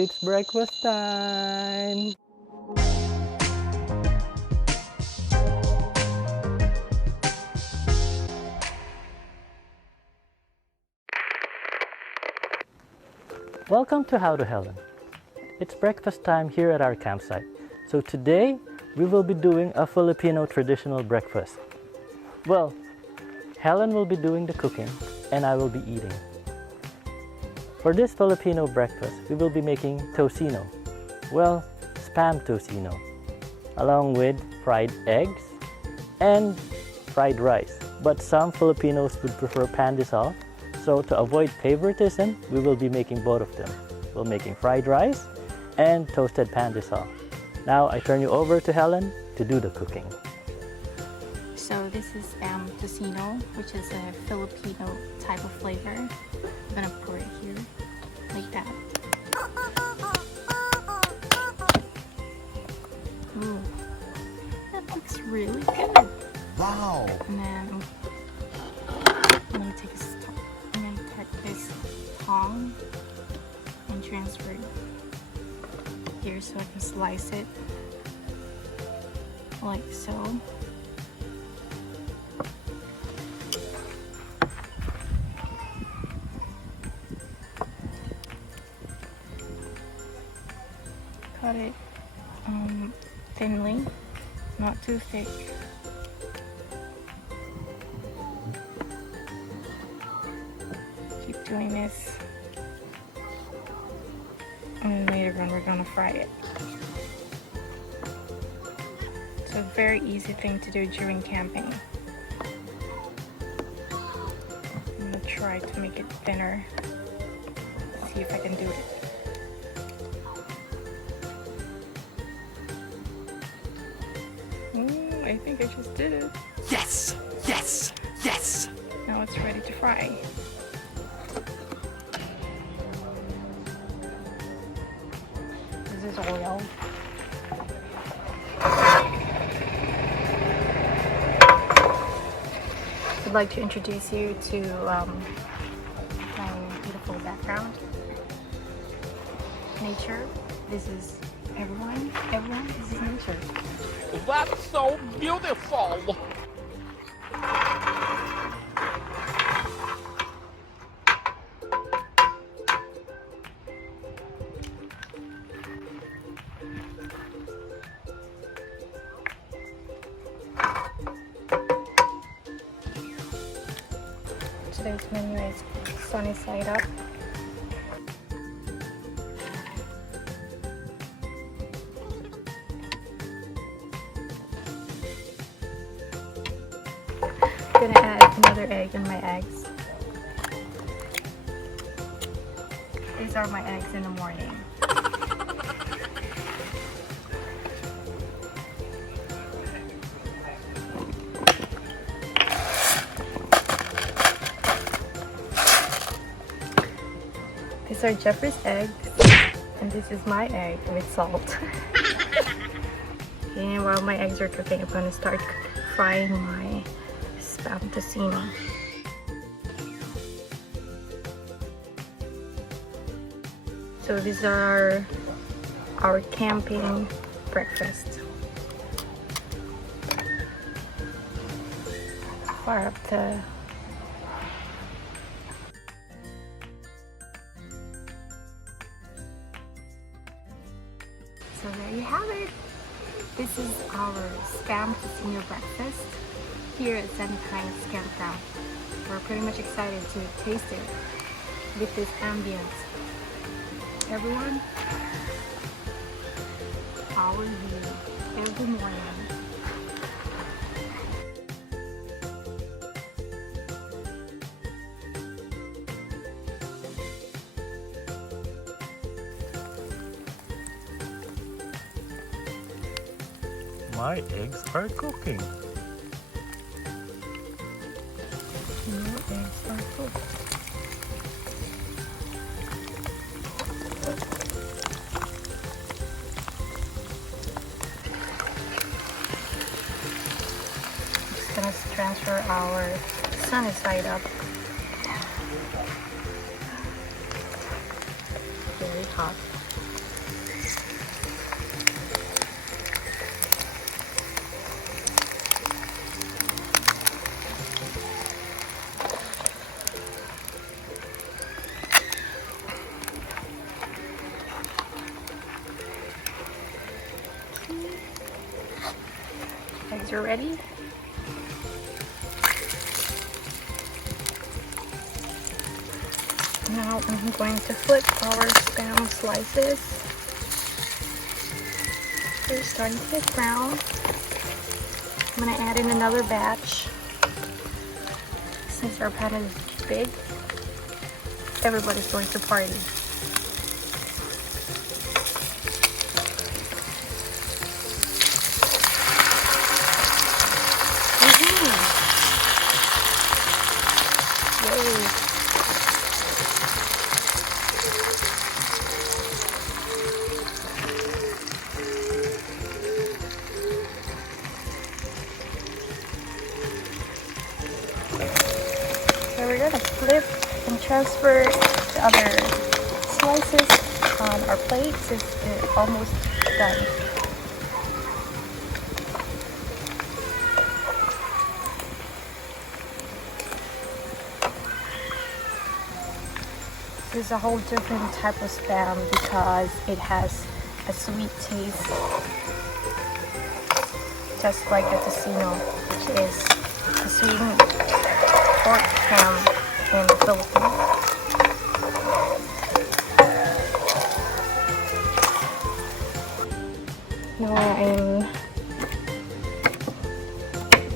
It's breakfast time! Welcome to How to Helen. It's breakfast time here at our campsite. So today, we will be doing a Filipino traditional breakfast. Well, Helen will be doing the cooking and I will be eating. For this Filipino breakfast, we will be making tocino. Well, spam tocino, along with fried eggs and fried rice. But some Filipinos would prefer pandesal. So to avoid favoritism, we will be making both of them. We're making fried rice and toasted pandesal. Now I turn you over to Helen to do the cooking. So this is spam tocino, which is a Filipino type of flavor. I'm gonna pour it here, like that. Ooh, that looks really good. Wow! And then I'm gonna take this tong and transfer it here so I can slice it like so. Cut it thinly, not too thick. Keep doing this, and then later on we're gonna fry it. It's a very easy thing to do during camping. I'm gonna try to make it thinner, see if I can do it. I think I just did it. Yes! Yes! Yes! Now it's ready to fry. This is oil. I'd like to introduce you to my beautiful background. Nature. This is everyone. Everyone, this is nature. That's so beautiful! Today's menu is sunny side up. I'm gonna add another egg in my eggs. These are my eggs in the morning. These are Jeffrey's eggs, and this is my egg with salt. And while my eggs are cooking, I'm gonna start frying my spam tocino. So these are our camping breakfast. Fire up the So there you have it. This is our Spam Tocino breakfast here at Sinangag campground. We're pretty much excited to taste it with this ambience. Everyone, our view every morning. My eggs are cooking. Your eggs are cooked. Just gonna transfer our sunny side up. Very hot. slices are ready. Now I'm going to flip our spam slices. They're starting to get brown. I'm going to add in another batch. Since our pan is big, everybody's going to party. So we're gonna flip and transfer the other slices on our plate since it's almost done. This is a whole different type of spam because it has a sweet taste, just like the Tocino, which is a sweetened pork ham in the Philippines. Now I'm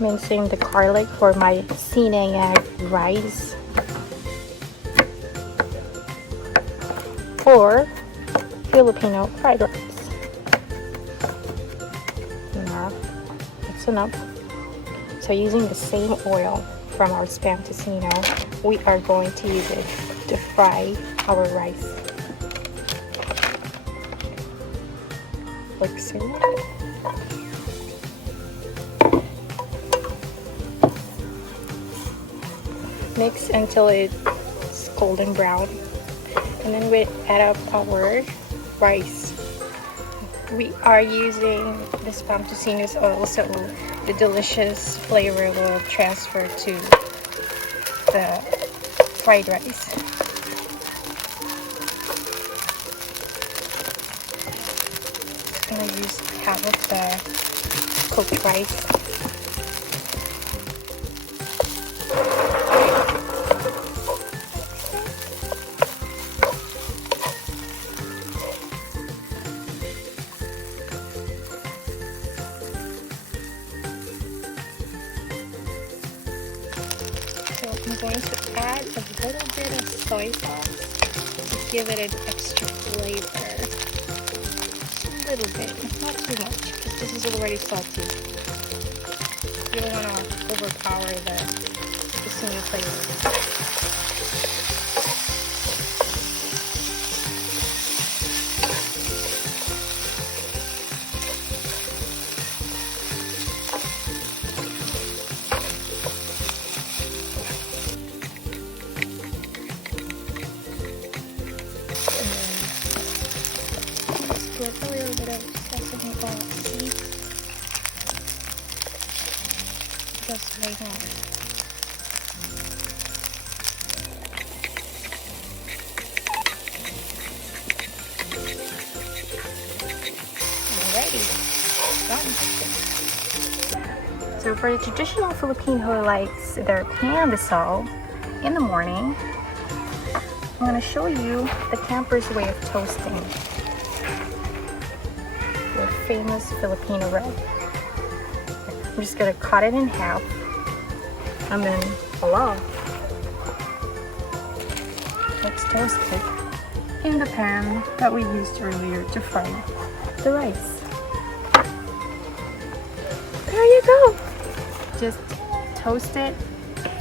mincing the garlic for my Sinangag rice or Filipino fried rice. Enough. That's enough. So using the same oil from our Spam Tocino, we are going to use it to fry our rice. Like so. Mix until it's golden brown. And then we add up our rice. We are using the Spam Tocino's oil, so the delicious flavor will transfer to the fried rice. I'm going to use half of the cooked rice. I'm going to add a little bit of soy sauce to give it an extra flavor. Just a little bit, not too much, because this is already salty. You don't want to overpower the Tocino flavor. With a little bit of sesame oil seeds just right now. Alrighty, done. So for the traditional Filipino who likes their pandesal in the morning, I'm going to show you the camper's way of toasting your famous Filipino bread. I'm just gonna cut it in half and then voila, let's toast it in the pan that we used earlier to fry the rice. There you go. Just toast it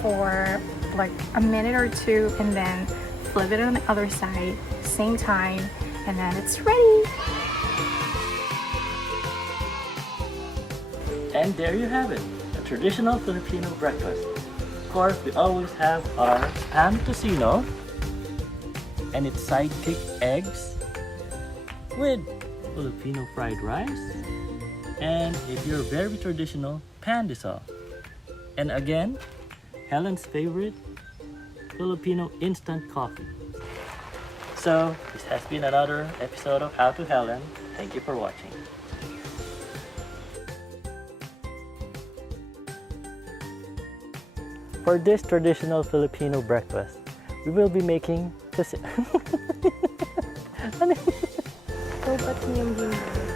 for like a minute or two and then flip it on the other side, same time, and then it's ready. And there you have it, a traditional Filipino breakfast. Of course, we always have our Spam Tocino and its sidekick eggs with Filipino fried rice, and if you're very traditional, pandesal. And again, Helen's favorite, Filipino instant coffee. So, this has been another episode of How to Helen. Thank you for watching. For this traditional Filipino breakfast, we will be making So, ba't niyong ginagawa?